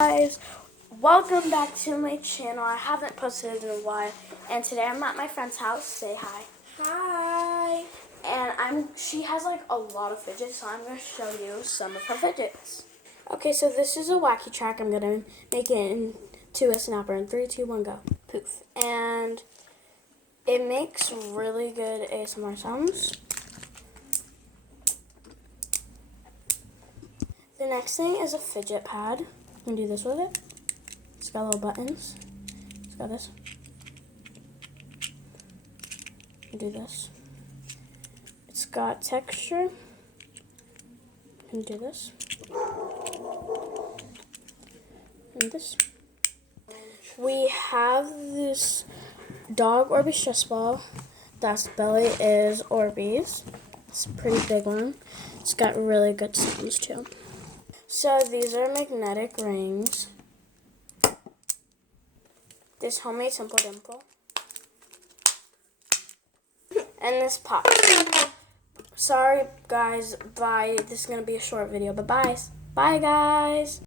Guys, welcome back to my channel. I haven't posted in a while, and today I'm at my friend's house. Say hi. Hi. And she has like a lot of fidgets, so I'm gonna show you some of her fidgets. Okay, so this is a wacky track. I'm gonna make it into a snapper in 3, 2, 1, go. Poof. And it makes really good ASMR sounds. The next thing is a fidget pad. I'm gonna do this with it. It's got little buttons. It's got this. Do this. It's got texture. And do this. And this. We have this dog Orbeez stress ball. That's belly is Orbeez. It's a pretty big one. It's got really good sounds too. So these are magnetic rings. This homemade Simple Dimple. And this pop. Sorry guys, bye. This is going to be a short video, but bye. Bye guys.